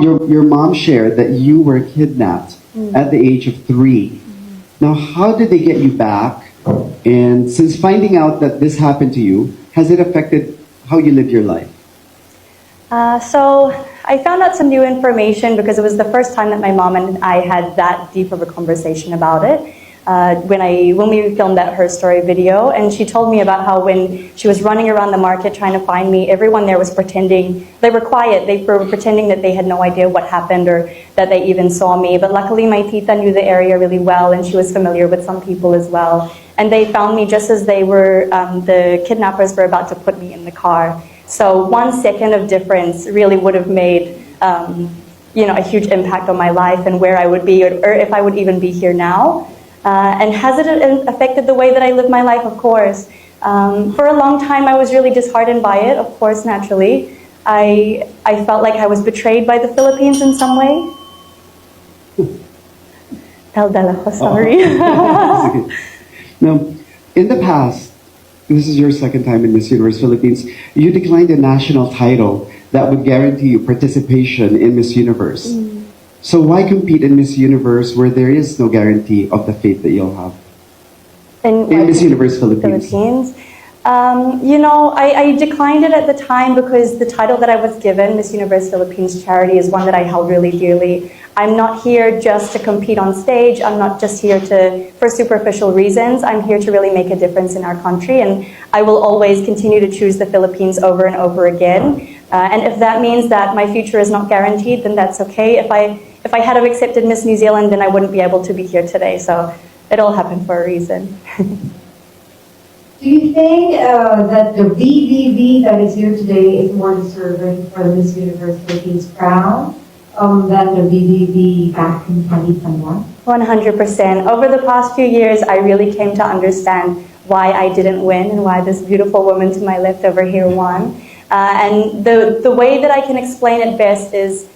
Your mom shared that you were kidnapped at the age of 3. Now, how did they get you back? And since finding out that this happened to you, has it affected how you live your life? So I found out some new information because it was the first time that my mom and I had that deep of a conversation about it. When we filmed that Her Story video, and she told me about how when she was running around the market trying to find me, everyone there was pretending, they were quiet, they were pretending that they had no idea what happened or that they even saw me. But luckily my tita knew the area really well, and she was familiar with some people as well. And they found me just as they were, the kidnappers were about to put me in the car. So 1 second of difference really would have made a huge impact on my life and where I would be, or if I would even be here now. And has it affected the way that I live my life? Of course. For a long time, I was really disheartened by it, of course, naturally. I felt like I was betrayed by the Philippines in some way. Sorry. Now, in the past, this is your second time in Miss Universe Philippines, you declined a national title that would guarantee you participation in Miss Universe. So why compete in Miss Universe where there is no guarantee of the fate that you'll have? In Miss Universe Philippines? I declined it at the time because the title that I was given, Miss Universe Philippines Charity, is one that I held really dearly. I'm not here just to compete on stage. I'm not just here for superficial reasons. I'm here to really make a difference in our country, and I will always continue to choose the Philippines over and over again. And if that means that my future is not guaranteed, then that's okay. If I had have accepted Miss New Zealand, then I wouldn't be able to be here today. So it all happened for a reason. Do you think that the VVV that is here today is more deserving for the Miss Universe Philippines crown than the VVV back in 2021? 100%. Over the past few years, I really came to understand why I didn't win and why this beautiful woman to my left over here won. And the way that I can explain it best is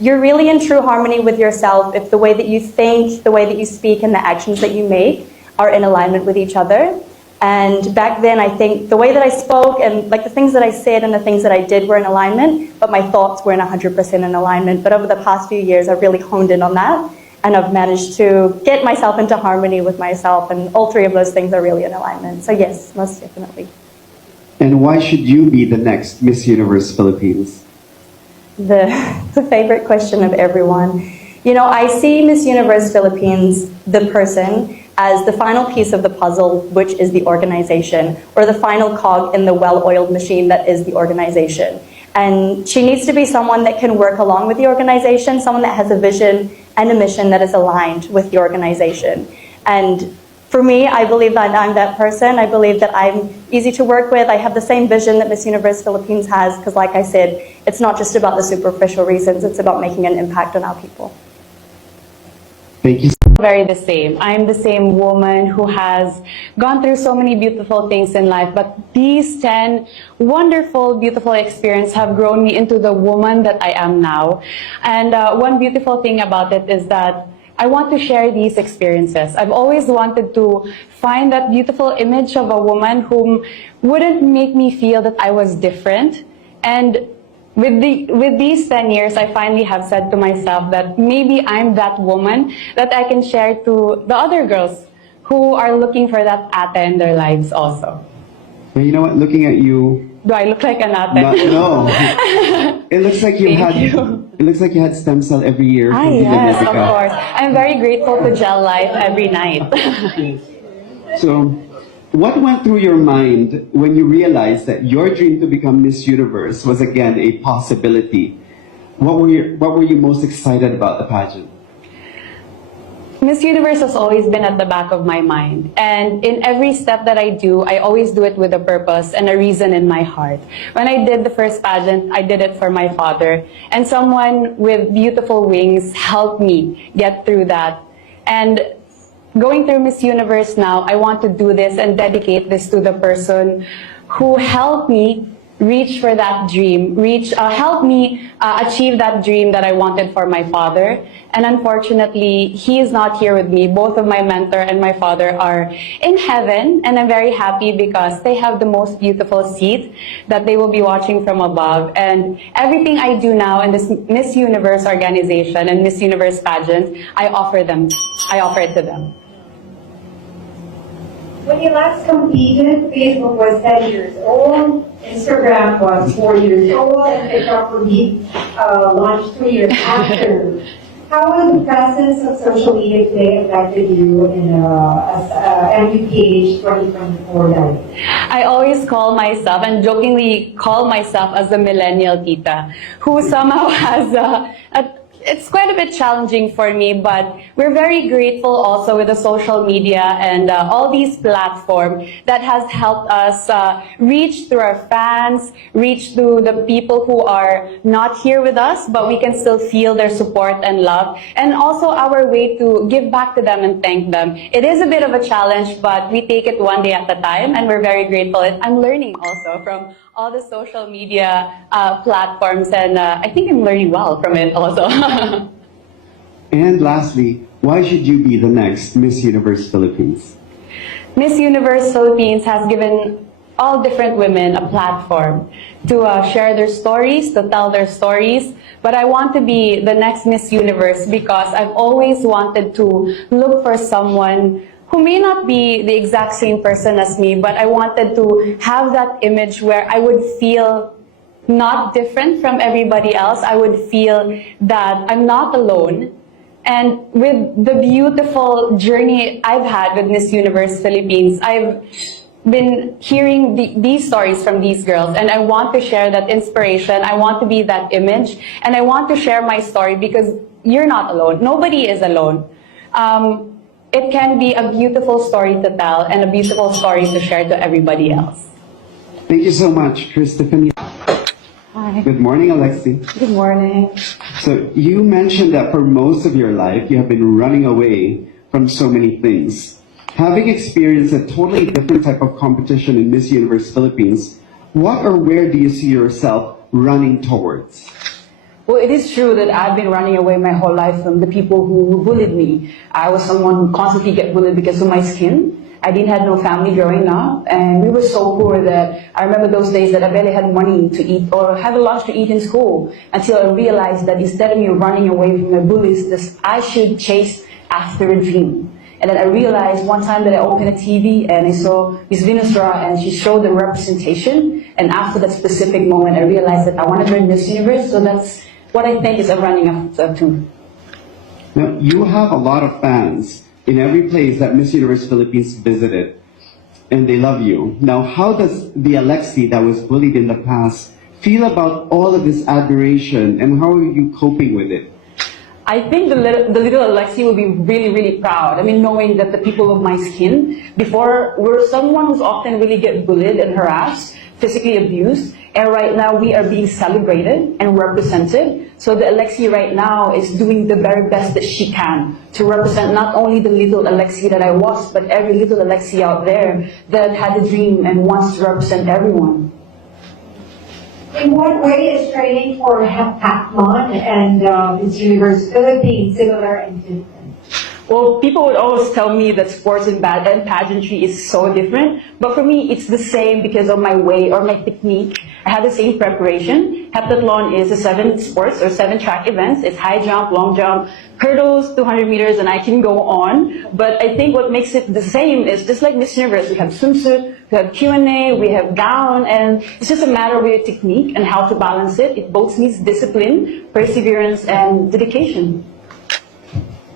you're really in true harmony with yourself if the way that you think, the way that you speak, and the actions that you make are in alignment with each other. And back then, I think the way that I spoke and like the things that I said and the things that I did were in alignment, but my thoughts weren't 100% in alignment. But over the past few years, I've really honed in on that, and I've managed to get myself into harmony with myself, and all three of those things are really in alignment. So yes, most definitely. And why should you be the next Miss Universe Philippines? The favorite question of everyone. You know, I see Miss Universe Philippines, the person, as the final piece of the puzzle, which is the organization, or the final cog in the well-oiled machine that is the organization. And she needs to be someone that can work along with the organization, someone that has a vision and a mission that is aligned with the organization. And for me, I believe that I'm that person. I believe that I'm easy to work with. I have the same vision that Miss Universe Philippines has, because like I said, it's not just about the superficial reasons, it's about making an impact on our people. Thank you. Very the same. I'm the same woman who has gone through so many beautiful things in life, but these 10 wonderful, beautiful experiences have grown me into the woman that I am now. And one beautiful thing about it is that I want to share these experiences. I've always wanted to find that beautiful image of a woman whom wouldn't make me feel that I was different. And with these 10 years, I finally have said to myself that maybe I'm that woman that I can share to the other girls who are looking for that ate in their lives also. Well, you know what? Looking at you, do I look like an ate? No. It looks like you had. It looks like you had stem cell every year. Yes, of course. I'm very grateful to Gel Life every night. So, what went through your mind when you realized that your dream to become Miss Universe was again a possibility? What were you most excited about the pageant? Miss Universe has always been at the back of my mind, and in every step that I do, I always do it with a purpose and a reason in my heart. When I did the first pageant, I did it for my father, and someone with beautiful wings helped me get through that. And going through Miss Universe now, I want to do this and dedicate this to the person who helped me reach for that dream, help me achieve that dream that I wanted for my father. And unfortunately, he is not here with me. Both of my mentor and my father are in heaven, and I'm very happy because they have the most beautiful seat that they will be watching from above. And everything I do now in this Miss Universe organization and Miss Universe pageant, I offer it to them. When you last competed, Facebook was 10 years old, Instagram was 4 years old, and TikTok will be launched 2 years after. How has the presence of social media today affected you in MUPH 2024 life? I always call myself, and jokingly call myself as a millennial tita, who somehow has it's quite a bit challenging for me, but we're very grateful also with the social media and all these platforms that has helped us reach through our fans, reach through the people who are not here with us, but we can still feel their support and love, and also our way to give back to them and thank them. It is a bit of a challenge, but we take it one day at a time, and we're very grateful. I'm learning also from all the social media platforms, and I think I'm learning well from it also. And lastly, why should you be the next Miss Universe Philippines? Miss Universe Philippines has given all different women a platform to share their stories, to tell their stories. But I want to be the next Miss Universe because I've always wanted to look for someone who may not be the exact same person as me, but I wanted to have that image where I would feel not different from everybody else. I would feel that I'm not alone. And with the beautiful journey I've had with Miss Universe Philippines, I've been hearing these stories from these girls, and I want to share that inspiration. I want to be that image, and I want to share my story because you're not alone. Nobody is alone. It can be a beautiful story to tell and a beautiful story to share to everybody else. Thank you so much, Kris, Tifanny. Hi. Good morning, Alexie. Good morning. So you mentioned that for most of your life, you have been running away from so many things. Having experienced a totally different type of competition in Miss Universe Philippines, what or where do you see yourself running towards? Well, it is true that I've been running away my whole life from the people who bullied me. I was someone who constantly get bullied because of my skin. I didn't have no family growing up, and we were so poor that I remember those days that I barely had money to eat or have a lunch to eat in school, until I realized that instead of me running away from my bullies, I should chase after a dream. And then I realized one time that I opened a TV and I saw Miss Venusra and she showed the representation, and after that specific moment I realized that I want to join Miss Universe, so that's what I think is a running up to. Now, you have a lot of fans in every place that Miss Universe Philippines visited, and they love you. Now, how does the Alexie that was bullied in the past feel about all of this admiration, and how are you coping with it? I think the little Alexie will be really, really proud. I mean, knowing that the people of my skin before were someone who's often really get bullied and harassed, physically abused, and right now we are being celebrated and represented. So the Alexie right now is doing the very best that she can to represent not only the little Alexie that I was, but every little Alexie out there that had a dream and wants to represent everyone. In what way is training for heptathlon and Miss Universe Philippines similar and different? Well, people would always tell me that sports and pageantry is so different, but for me, it's the same because of my way or my technique. I have the same preparation. Heptathlon is 7 sports or 7 track events. It's high jump, long jump, hurdles, 200 meters, and I can go on. But I think what makes it the same is just like Miss Universe, we have swimsuit, we have Q&A, we have gown, and it's just a matter of your technique and how to balance it. It both needs discipline, perseverance, and dedication.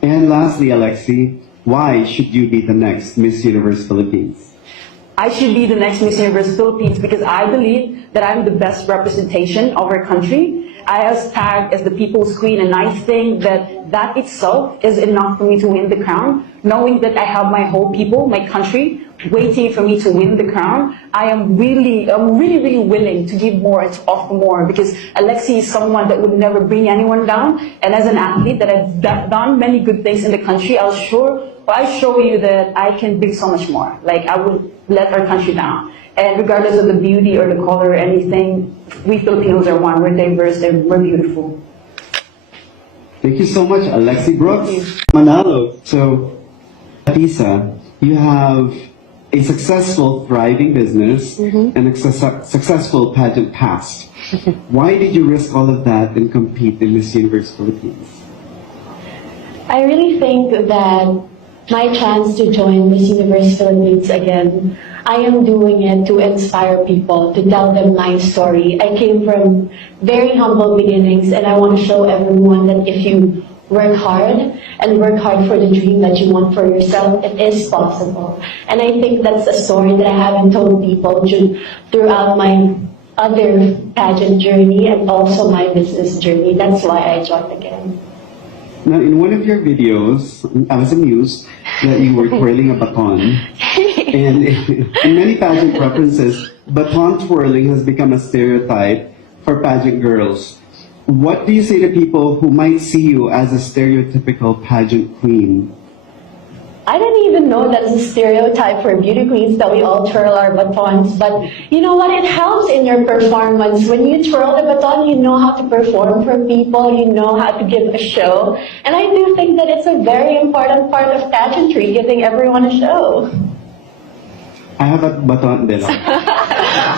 And lastly, Alexie, why should you be the next Miss Universe Philippines? I should be the next Miss Universe Philippines because I believe that I'm the best representation of our country. I was tagged as the people's queen, and I think that itself is enough for me to win the crown. Knowing that I have my whole people, my country, waiting for me to win the crown, I'm really willing to give more and to offer more, because Alexie is someone that would never bring anyone down. And as an athlete that I've done many good things in the country, I'll sure I show you that I can be so much more. Like, I would let our country down. And regardless of the beauty or the color or anything, we Filipinos are one. We're diverse, we're beautiful. Thank you so much, Alexie Brooks. Manalo. So, Athisa, you have a successful, thriving business and a successful pageant past. Why did you risk all of that and compete in Miss Universe Philippines? I really think that my chance to join Miss Universe Philippines again, I am doing it to inspire people, to tell them my story. I came from very humble beginnings, and I want to show everyone that if you work hard and work hard for the dream that you want for yourself, it is possible. And I think that's a story that I haven't told people throughout my other pageant journey and also my business journey. That's why I joined again. Now, in one of your videos, I was amused that you were twirling a baton. And in many pageant references, baton twirling has become a stereotype for pageant girls. What do you say to people who might see you as a stereotypical pageant queen? I didn't even know that's a stereotype for beauty queens that we all twirl our batons. But you know what? It helps in your performance. When you twirl the baton, you know how to perform for people. You know how to give a show. And I do think that it's a very important part of pageantry, giving everyone a show. I have a baton din.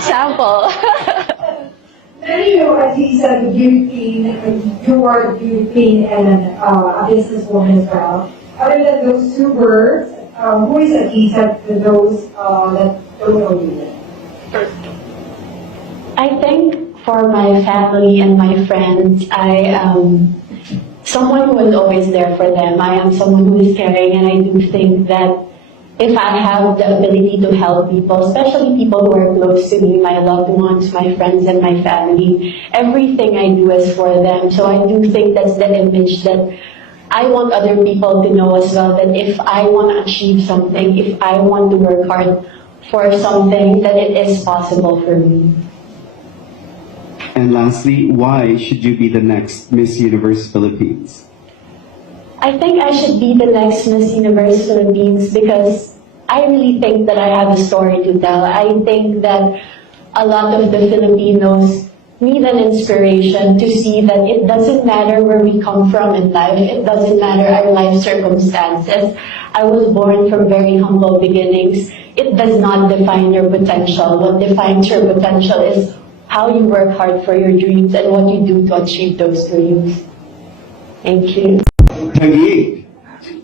Sample. Then you know, as he said, the beauty queen, you are the beauty queen and a businesswoman as well. Other than those two words, who is Athisa to those that don't know you? I think for my family and my friends, I am someone who is always there for them. I am someone who is caring, and I do think that if I have the ability to help people, especially people who are close to me, my loved ones, my friends and my family, everything I do is for them. So I do think that's the image that I want other people to know as well, that if I want to achieve something, if I want to work hard for something, that it is possible for me. And lastly, why should you be the next Miss Universe Philippines? I think I should be the next Miss Universe Philippines because I really think that I have a story to tell. I think that a lot of the Filipinos need an inspiration to see that it doesn't matter where we come from in life. It doesn't matter our life circumstances. I was born from very humble beginnings. It does not define your potential. What defines your potential is how you work hard for your dreams and what you do to achieve those dreams. Thank you. Taguig,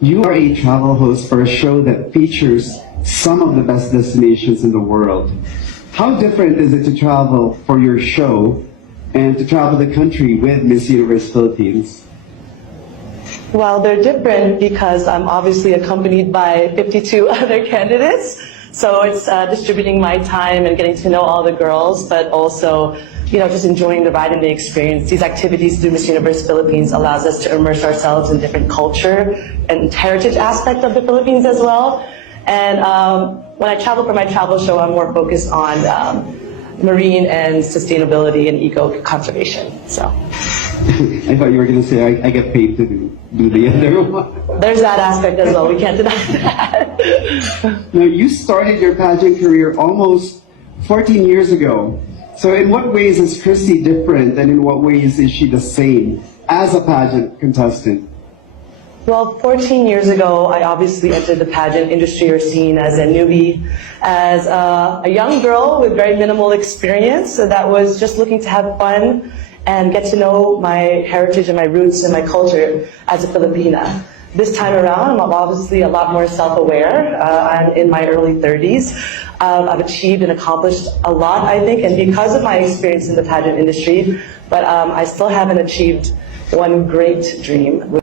you are a travel host for a show that features some of the best destinations in the world. How different is it to travel for your show and to travel the country with Miss Universe Philippines? Well, they're different because I'm obviously accompanied by 52 other candidates. So it's distributing my time and getting to know all the girls, but also, you know, just enjoying the ride and the experience. These activities through Miss Universe Philippines allows us to immerse ourselves in different culture and heritage aspect of the Philippines as well. And when I travel for my travel show, I'm more focused on marine and sustainability and eco-conservation. So. I thought you were going to say I get paid to do the other one. There's that aspect as well. We can't deny that. Now, you started your pageant career almost 14 years ago. So in what ways is Cristi different and in what ways is she the same as a pageant contestant? Well, 14 years ago, I obviously entered the pageant industry or scene as a newbie, as a young girl with very minimal experience, so that was just looking to have fun and get to know my heritage and my roots and my culture as a Filipina. This time around, I'm obviously a lot more self-aware. I'm in my early 30s. I've achieved and accomplished a lot, I think, and because of my experience in the pageant industry, but I still haven't achieved one great dream.